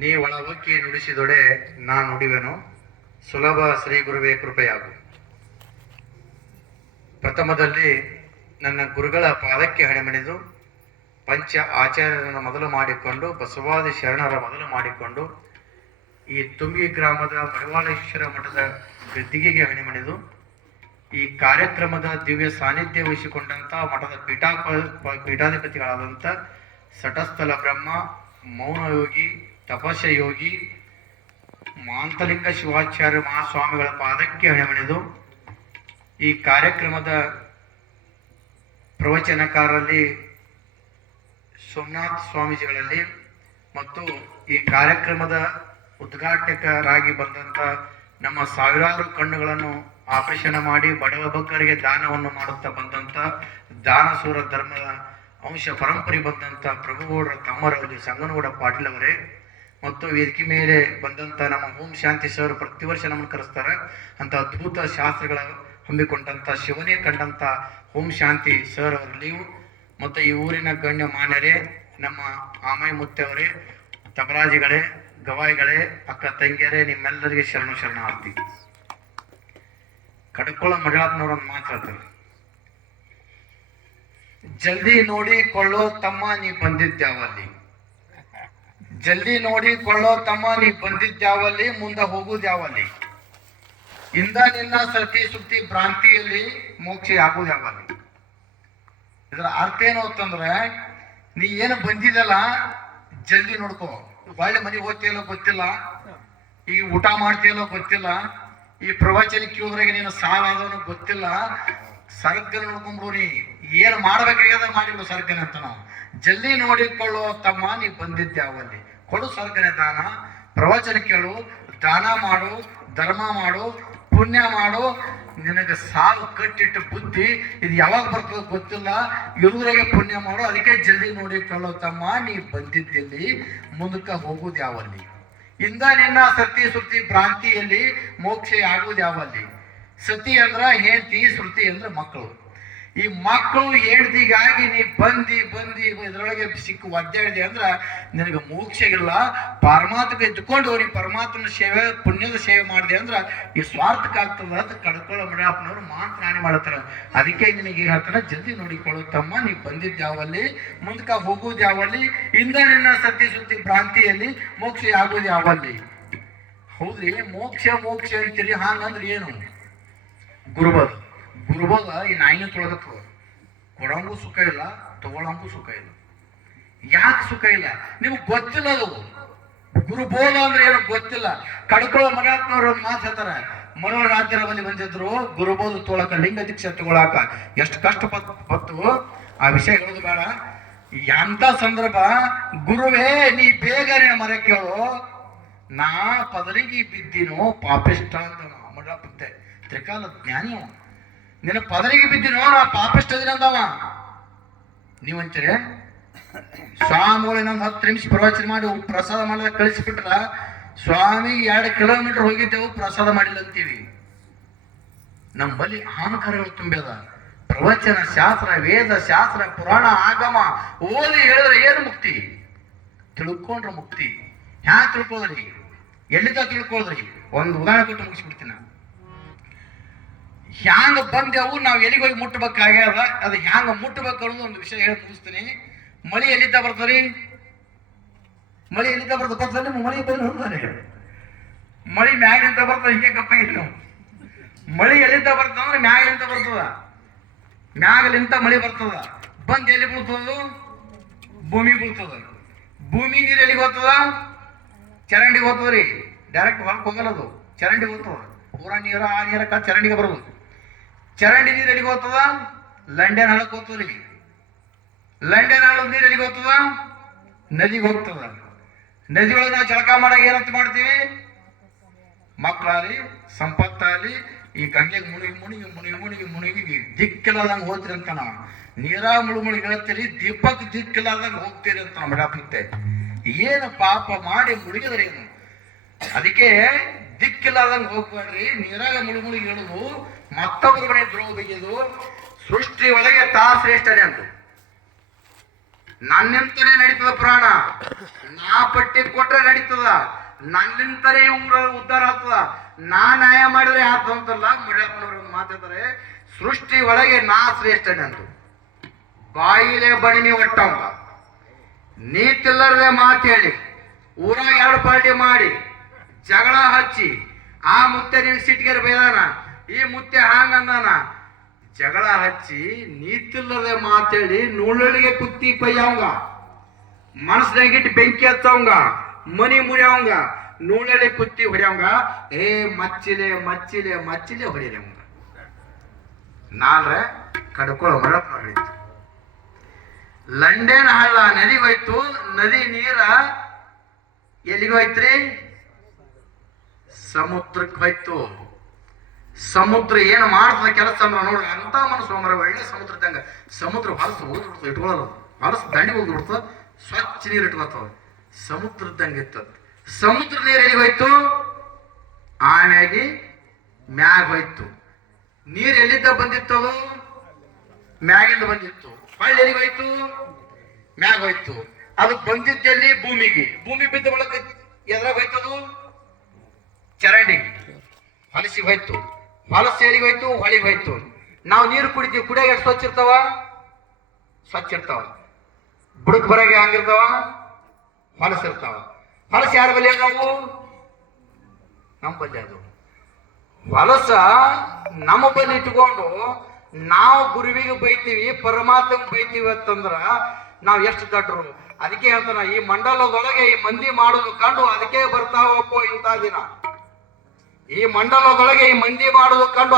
ನೀ ಒಳವಕ್ಕಿ ನುಡಿಸಿದೊಡೆ ನಾ ನುಡಿವೆನು, ಸುಲಭ ಶ್ರೀ ಗುರುವೇ ಕೃಪೆಯಾಗು. ಪ್ರಥಮದಲ್ಲಿ ನನ್ನ ಗುರುಗಳ ಪಾದಕ್ಕೆ ಹಣೆಮಣಿದು ಪಂಚ ಆಚಾರ್ಯರನ್ನು ಮೊದಲು ಮಾಡಿಕೊಂಡು ಬಸವಾದಿ ಶರಣರ ಮೊದಲು ಮಾಡಿಕೊಂಡು ಈ ತುಂಗಿ ಗ್ರಾಮದ ಮಡಿವಾಳೇಶ್ವರ ಮಠದ ಗದ್ದಿಗೆಗೆ ಹಣೆಮಣಿದು ಈ ಕಾರ್ಯಕ್ರಮದ ದಿವ್ಯ ಸಾನ್ನಿಧ್ಯ ವಹಿಸಿಕೊಂಡಂಥ ಮಠದ ಪೀಠಾಧಿಪತಿಗಳಾದಂಥ ಸಟಸ್ಥಲ ಬ್ರಹ್ಮ, ಮೌನಯೋಗಿ, ತಪಸ್ಯ ಯೋಗಿ, ಮಾಂತಲಿಂಗ ಶಿವಾಚಾರ್ಯ ಮಹಾಸ್ವಾಮಿಗಳ ಪಾದಕ್ಕೆ ಹಣೆಮಣಿದು ಈ ಕಾರ್ಯಕ್ರಮದ ಪ್ರವಚನಕಾರರಲ್ಲಿ ಸೋಮನಾಥ್ ಸ್ವಾಮೀಜಿಗಳಲ್ಲಿ ಮತ್ತು ಈ ಕಾರ್ಯಕ್ರಮದ ಉದ್ಘಾಟಕರಾಗಿ ಬಂದಂಥ ನಮ್ಮ ಸಾವಿರಾರು ಕಣ್ಣುಗಳನ್ನು ಆಪರೇಷನ್ ಮಾಡಿ ಬಡವ ಬಗ್ಗರಿಗೆ ದಾನವನ್ನು ಮಾಡುತ್ತಾ ಬಂದಂಥ ದಾನಸೂರ ಧರ್ಮದ ಅಂಶ ಪರಂಪರೆ ಬಂದಂಥ ಪ್ರಭುಗೌಡರ ತಮ್ಮರವರಿಗೆ ಸಂಗನಗೌಡ ಪಾಟೀಲ್ ಅವರೇ ಮತ್ತು ವೇದಿಕೆ ಮೇಲೆ ಬಂದಂಥ ನಮ್ಮ ಓಂ ಶಾಂತಿ ಸರ್ ಪ್ರತಿ ವರ್ಷ ನಮ್ಮನ್ನು ಕರೆಸ್ತಾರೆ ಅಂತ ಅದ್ಭುತ ಶಾಸ್ತ್ರಗಳ ಹಮ್ಮಿಕೊಂಡಂಥ ಶಿವನೇ ಕಂಡಂಥ ಓಂ ಶಾಂತಿ ಸರ್ ಅವರಲ್ಲಿಯೂ ಮತ್ತು ಈ ಊರಿನ ಗಣ್ಯ ಮಾನ್ಯರೇ, ನಮ್ಮ ಆಮೈ ಮುತ್ತೆಯವರೇ, ತಬರಾಜಿಗಳೇ, ಗವಾಯಿಗಳೇ, ಅಕ್ಕ ತಂಗಿಯರೇ, ನಿಮ್ಮೆಲ್ಲರಿಗೆ ಶರಣಾರ್ಥಿ. ಕಡ್ಕೊಳ್ಳೋ ಮಡಾತ್ನವ್ರೊಂದು ಮಾತಾಡ್ತಾರೆ, ಜಲ್ದಿ ನೋಡಿಕೊಳ್ಳೋ ತಮ್ಮ ನೀ ಬಂದಿದ್ದ್ಯಾವಲ್ಲಿ, ಜಲ್ದಿ ನೋಡಿಕೊಳ್ಳೋ ತಮ್ಮ ನೀ ಬಂದಿದ್ದ್ಯಾವಲ್ಲಿ, ಮುಂದೆ ಹೋಗುದ್ಯಾವಲ್ಲಿ, ಇಂದ ನಿನ್ನ ಸತಿ ಸುತ್ತಿ ಭ್ರಾಂತಿಯಲ್ಲಿ ಮೋಕ್ಷ ಆಗುದ್ಯಾವಲ್ಲಿ. ಇದರ ಅರ್ಥ ಏನು ಅಂತಂದ್ರೆ, ನೀ ಏನು ಬಂದಿದಲ್ಲ ಜಲ್ದಿ ನೋಡ್ಕೋ. ಒಳ್ಳೆ ಮನೆಗೆ ಹೋಗ್ತೀಯಲ್ಲೋ ಗೊತ್ತಿಲ್ಲ, ಈಗ ಊಟ ಮಾಡ್ತೀಯಲ್ಲೋ ಗೊತ್ತಿಲ್ಲ, ಈ ಪ್ರವಚನ ಕೇಳಿದ್ರಾಗ ನೀನು ಸಾವಾದವನು ಗೊತ್ತಿಲ್ಲ. ಸರ್ಗನ ನೋಡ್ಕೊಂಡ್ರು, ನೀ ಏನು ಮಾಡ್ಬೇಕಾಗ್ಯದ ಮಾಡಿಬಿಡು ಸರ್ಗನ ಅಂತ. ನಾವು ಜಲ್ದಿ ನೋಡಿಕೊಳ್ಳೋ ತಮ್ಮ ನೀ ಬಂದಿದ್ದ್ಯಾವಲ್ಲಿ, ಕೊಡು ಸರ್ಗನ ದಾನ, ಪ್ರವಚನ ಕೇಳು, ದಾನ ಮಾಡು, ಧರ್ಮ ಮಾಡು, ಪುಣ್ಯ ಮಾಡು. ನಿನಗೆ ಸಾವು ಕಟ್ಟಿಟ್ಟು ಬುದ್ಧಿ ಇದು ಯಾವಾಗ ಬರ್ತದೋ ಗೊತ್ತಿಲ್ಲ, ಇರುವುದ್ರಾಗೆ ಪುಣ್ಯ ಮಾಡು. ಅದಕ್ಕೆ ಜಲ್ದಿ ನೋಡಿಕೊಳ್ಳೋ ತಮ್ಮ ನೀ ಬಂದಿದ್ದಲ್ಲಿ, ಮುಂದಕ್ಕೆ ಹೋಗುದು ಯಾವಲ್ಲಿ, ಇಂದ ನಿನ್ನ ಸತಿ ಸುತ್ತಿ ಭ್ರಾಂತಿಯಲ್ಲಿ ಮೋಕ್ಷ ಆಗುವುದು ಯಾವಲ್ಲಿ. ಸತಿ ಅಂದ್ರ ಹೆಂಡತಿ, ಶ್ರುತಿ ಅಂದ್ರೆ ಮಕ್ಕಳು. ಈ ಮಕ್ಕಳು ಹೆಂಡತಿಗಾಗಿ ನೀ ಬಂದಿ ಇದರೊಳಗೆ ಸಿಕ್ಕು ಒದ್ದಾಡಿದೆ ಅಂದ್ರ ನಿನಗೆ ಮೋಕ್ಷ ಇಲ್ಲ. ಪರಮಾತ್ಮಕ್ಕೆ ಎದ್ದುಕೊಂಡು ನೀ ಪರಮಾತ್ಮನ ಸೇವೆ, ಪುಣ್ಯದ ಸೇವೆ ಮಾಡಿದೆ ಅಂದ್ರ ಈ ಸ್ವಾರ್ಥಕ್ಕೆ ಆಗ್ತದ ಅಂತ ಕಡ್ಕೊಳ್ಳೋ ಮಡಪ್ಪನವ್ರು ಮಾತನಾಡಿ ಮಾಡತ್ತಾರ. ಅದಕ್ಕೆ ನಿನಗೆ ಏನು ಹೇಳ್ತಾರ, ಜಲ್ದಿ ನೋಡಿಕೊಳ್ಳೋ ತಮ್ಮ ನೀ ಬಂದಿದ್ದ್ಯಾವಲ್ಲಿ, ಮುಂದಕ್ಕೆ ಹೋಗುವುದು ಯಾವಲ್ಲಿ, ಇಂದ ನಿನ್ನ ಸತಿ ಸುತ್ತಿ ಭ್ರಾಂತಿಯಲ್ಲಿ ಮೋಕ್ಷ ಆಗೋದು ಯಾವಲ್ಲಿ. ಹೌದ್ರಿ, ಮೋಕ್ಷ ಅಂತೀರಿ, ಹಾಗಂದ್ರೆ ಏನು? ಗುರುಬೋಧ ಈ ನಾಯಿನ ತೊಳಗತ್ತವ, ಕೊಡಂಗೂ ಸುಖ ಇಲ್ಲ, ತಗೊಳಂಗೂ ಸುಖ ಇಲ್ಲ. ಯಾಕೆ ಸುಖ ಇಲ್ಲ? ನಿಮ್ಗೆ ಗೊತ್ತಿಲ್ಲ. ಅದು ಗುರುಬೋಧ ಅಂದ್ರೆ ಏನು ಗೊತ್ತಿಲ್ಲ. ಕಡ್ಕೊಳ್ಳೋ ಮಗಾತ್ನವ್ರು ಒಂದು ಮಾತು ಹೇಳ್ತಾರ, ಮನೋರಾಜ್ಯರ ಬಳಿ ಬಂದಿದ್ರು ಗುರುಬೋಧ ತೊಳಕ, ಲಿಂಗ ದೀಕ್ಷೆ ತಗೊಳಕ ಎಷ್ಟು ಕಷ್ಟಪಟ್ಟು. ಆ ವಿಷಯ ಹೇಳೋದು ಬೇಡ. ಎಂತ ಸಂದರ್ಭ, ಗುರುವೇ ನೀ ಬೇಗ ಮರ ಕೇಳು, ನಾ ಪದರಿಗೆ ಬಿದ್ದಿನೋ ಪಾಪಿಷ್ಟ ಅಂತ ಮಡಪತ್ತೆ ತ್ರಿಕಾಲ ಜ್ಞಾನಿ. ನಿನ್ನ ಪದರಿಗೆ ಬಿದ್ದಿನೋ ನಾ ಪಾಪಿಷ್ಟ ಅಂದವ. ನೀವಂತೀರಿ ಸ್ವಾಮಿಗಳು ಇನ್ನೊಂದು 10 ನಿಮಿಷ ಪ್ರವಚನ ಮಾಡಿ ಪ್ರಸಾದ ಮಾಡಿದ ಕಳಿಸಿಬಿಟ್ರ, ಸ್ವಾಮಿ 2 ಕಿಲೋಮೀಟರ್ ಹೋಗಿದ್ದೆವು ಪ್ರಸಾದ ಮಾಡಿಲ್ಲ ಅಂತೀವಿ. ನಮ್ಮಲ್ಲಿ ಅಹಂಕಾರಗಳು ತುಂಬ್ಯದ. ಪ್ರವಚನ ಶಾಸ್ತ್ರ, ವೇದ ಶಾಸ್ತ್ರ, ಪುರಾಣ, ಆಗಮ ಓದಿ ಹೇಳಿದ್ರೆ ಏನು ಮುಕ್ತಿ? ತಿಳ್ಕೊಂಡ್ರ ಮುಕ್ತಿ. ಹ್ಯಾಂಗ ತಿಳ್ಕೋದ್ರಿ? ಎಲ್ಲಿಂದ ತಿಳ್ಕೋದ್ರಿ? ಒಂದು ಉದಾಹರಣೆ ಕೊಟ್ಟು ಮುಗಿಸ್ಬಿಡ್ತೀನಿ ನಾನು. ಹ್ಯಾಂಗ ಬಂದೆವು, ನಾವು ಎಲ್ಲಿಗೆ ಹೋಗಿ ಮುಟ್ಟಬೇಕಾಗ್ಯದ, ಅದು ಹ್ಯಾಂಗ ಮುಟ್ಟಬೇಕು ಅನ್ನೋದು ಒಂದು ವಿಷಯ ಹೇಳಿ ಮುಗಿಸ್ತೀನಿ. ಮಳಿ ಎಲ್ಲಿದ್ದ ಬರ್ತದ್ರಿ? ಮಳಿ ಎಲ್ಲಿಂದ ಬರ್ತದೆ? ಮಳಿ ಬಂದ್ರೆ ಮಳಿ ಮ್ಯಾಗಿಂದ ಬರ್ತದೆ, ಹಿಂಗೆ ಕಪ್ಪಾಗಿಲ್ಲ ನಾವು. ಮಳಿ ಎಲ್ಲಿಂದ ಬರ್ತದಂದ್ರೆ ಮ್ಯಾಗಲಿಂದ ಬರ್ತದ, ಮ್ಯಾಗಲಿಂದ ಮಳಿ ಬರ್ತದ. ಬಂದು ಎಲ್ಲಿ ಬೀಳ್ತದ? ಭೂಮಿ ಬೀಳ್ತದ. ಭೂಮಿ ನೀರು ಎಲ್ಲಿಗೆ ಹೋಗ್ತದ? ಚರಂಡಿಗೆ ಹೋಗ್ತದ್ರಿ. ಡೈರೆಕ್ಟ್ ಹೊರಗೆ ಹೋಗಲ್ಲ, ಅದು ಚರಂಡಿಗೆ ಹೋಗ್ತದ. ಪೂರಾ ನೀರು ಆ ನೀರಕ್ಕ ಚರಂಡಿಗೆ ಬರೋದು. ಚರಂಡಿ ನೀರು ಎಲ್ಲಿಗೆ ಹೋಗ್ತದ? ಲಂಡನ್ ಹಳ್ಳಕ್ಕೆ ಹೋಗ್ತದ್ರಿ. ಲಂಡನ್ ಹಳ್ಳದ ನೀರು ಎಲ್ಲಿಗೆ ಹೋಗ್ತದ? ನದಿಗೆ ಹೋಗ್ತದ. ನದಿ ಒಳಗೆ ನಾವು ಜಳಕ ಮಾಡಾಗ ಏನಂತ ಮಾಡ್ತೀವಿ? ಮಕ್ಕಳಾಗಲಿ, ಸಂಪತ್ತಾಗಲಿ, ಈ ಗಂಗೆಗೆ ಮುಳುಗಿ ದಿಕ್ಕಿಲ್ಲದಂಗೆ ಹೋಗ್ತೀರಿ ಅಂತ ನಾವು. ನೀರ ಮುಳುಗಿ ಹೇಳ್ತೀರಿ, ದೀಪಕ್ಕೆ ದಿಕ್ಕಿಲ್ಲದಂಗೆ ಹೋಗ್ತೀರಿ ಅಂತ ನಾವು ಬಿಡಾಪಿತ್ತೆ. ಏನು ಪಾಪ ಮಾಡಿ ಮುಳುಗಿದ್ರೆ ಏನು? ಅದಕ್ಕೆ ದಿಕ್ಕಿಲ್ಲದಂಗೆ ಹೋಗ್ಬೇಡ್ರಿ. ನೀರಾಗ ಮುಳುಗಿ ಹೇಳುದು, ಮತ್ತೊಬ್ಬರ ಮನೆ ದ್ರೋಹ ಬಗೆದು, ಸೃಷ್ಟಿ ಒಳಗೆ ತಾ ಶ್ರೇಷ್ಠನೇ ಅಂತ. ನನ್ನಿಂತನೇ ನಡೀತದ ಪ್ರಾಣ, ನಾ ಪಟ್ಟಿ ಕೊಟ್ರೆ ನಡೀತದ, ನನ್ನಿಂತನೇ ಉದ್ಧಾರ ಆಗ್ತದ, ನಾ ನ್ಯಾಯ ಮಾಡಿದ್ರೆ ಆತಂತಲ್ಲ. ಮುಡಿಯಪ್ಪನವ್ರು ಒಂದು ಮಾತಾಡ್ತಾರೆ, ಸೃಷ್ಟಿ ಒಳಗೆ ನಾ ಶ್ರೇಷ್ಠನೇ ಅಂತು, ಬಾಯಿಲೆ ಬಣಿಮಿ ಒಟ್ಟಂಗ, ನೀತಿಲ್ಲದೆ ಮಾತು ಹೇಳಿ ಊರಾಗ 2 ಪಾರ್ಟಿ ಮಾಡಿ ಜಗಳ ಹಚ್ಚಿ ಆ ಮುತ್ತೆ ನಿನ್ ಸಿಟ್ಟಿಗೆರ್ ಬೈದಾನ, ಈ ಮುತ್ತೆ ಹಾಂಗಂದಾನ, ಜಗಳ ಹಚ್ಚಿ ನೀತಿಲ್ಲದೆ ಮಾತೇಳಿ ನೂಳಳಿಗೆ ಕುತ್ತಿ ಕೊಯ್ಯವಂಗ, ಮನಸ್ಸಿನಾಗಿಟ್ಟು ಬೆಂಕಿ ಹತ್ತವಂಗ, ಮನಿ ಮುರಿಯವಂಗ, ನೂಳಳಿ ಕುತ್ತಿ ಹೊಡೆಯವಂಗ, ಏ ಮಚ್ಚಿಲೆ ಮಚ್ಚಿಲೆ ಮಚ್ಚಿಲೆ ಹೊಡೆಯವಂಗ. ನಾಲ್ರೆ ಕಡ್ಕೊಳ್ಳೋ ಮರಪ್ಪ ಹೊಡಿತು. ಲಂಡೇನ ಹಳ್ಳ ನದಿಗೆ ಹೋಯ್ತು, ನದಿ ನೀರ ಎಲ್ಲಿಗೆ ಹೋಯ್ತ್ರಿ? ಸಮುದ್ರಕ್ಕೆ ಹೋಯ್ತು. ಸಮುದ್ರ ಏನು ಮಾಡ್ತದ ಕೆಲಸ ಅಂದ್ರೆ ನೋಡ್ರಿ, ಅಂತ ಮನಸ್ಸು ಮರ ಒಳ್ಳೆ ಸಮುದ್ರ ಇದ್ದಂಗ. ಸಮುದ್ರ ಹೊಲಸು ಉಳಿದು ಇಟ್ಕೊಳ್ಳೋದು, ಹೊಲಸು ದಂಡಿ ಉಳಿದು ಬಿಡ್ತದ, ಸ್ವಚ್ಛ ನೀರು ಇಟ್ಕೊತಾವ, ಸಮುದ್ರ ಇದ್ದಂಗೆ ಇರ್ತದ. ಸಮುದ್ರ ನೀರು ಎಲ್ಲಿಗೆ ಹೋಯ್ತು? ಆಮ್ಯಾಗಿ ಮ್ಯಾಗ ಹೋಯ್ತು. ನೀರು ಎಲ್ಲಿದ್ದ ಬಂದಿತ್ತು? ಅದು ಮ್ಯಾಗಿಂದ ಬಂದಿತ್ತು. ಹೊಳ್ಳಿ ಎಲ್ಲಿಗೆ ಹೋಯ್ತು? ಮ್ಯಾಗ ಹೋಯ್ತು. ಅದು ಬಂದಿದ್ದಲ್ಲಿ ಭೂಮಿಗೆ, ಭೂಮಿ ಬಿದ್ದ ಬಳಕ ಎದ್ರಾಗ ಹೋಯ್ತದು? ಚರಂಡಿಗೆ, ಹೊಲಸಿಗೆ ಹೋಯ್ತು. ಹೊಲಸು ಎಲ್ಲಿಗೆ ಹೋಯ್ತು? ಹೊಳಿಗೆ ಹೋಯ್ತು. ನಾವು ನೀರು ಕುಡಿತೀವಿ, ಕುಡಿಯಾಗ ಎಷ್ಟು ಸ್ವಚ್ಛ ಇರ್ತಾವ? ಸ್ವಚ್ಛ ಇರ್ತಾವ. ಬುಡಕ್ ಬರಾಗ ಹಂಗಿರ್ತಾವ? ಹೊಲಸು ಇರ್ತಾವ. ಹೊಲಸು ಯಾರ ಬಲ್ಲಿ ಅದಾವು? ನಮ್ಮ ಬಲ್ಲಿ ಅದು. ಹೊಲಸ ನಮ್ಮ ಬಲ್ಲಿ ಇಟ್ಕೊಂಡು ನಾವು ಗುರುವಿಗೆ ಬೈತೀವಿ, ಪರಮಾತ್ಮಗೆ ಬೈತೀವಿ ಅಂತಂದ್ರ ನಾವು ಎಷ್ಟು ದಡ್ರು. ಅದಕ್ಕೆ ಹೇಳ್ತಾನ, ಈ ಮಂಡಲದೊಳಗೆ ಈ ಮಂದಿ ಮಾಡೋದು ಕಂಡು ಅದಕ್ಕೆ ಬರ್ತಾವಪ್ಪೋ ಇಂಥ ದಿನ. ಈ ಮಂಡಲದೊಳಗೆ ಈ ಮಂದಿ ಮಾಡೋದು ಕಂಡು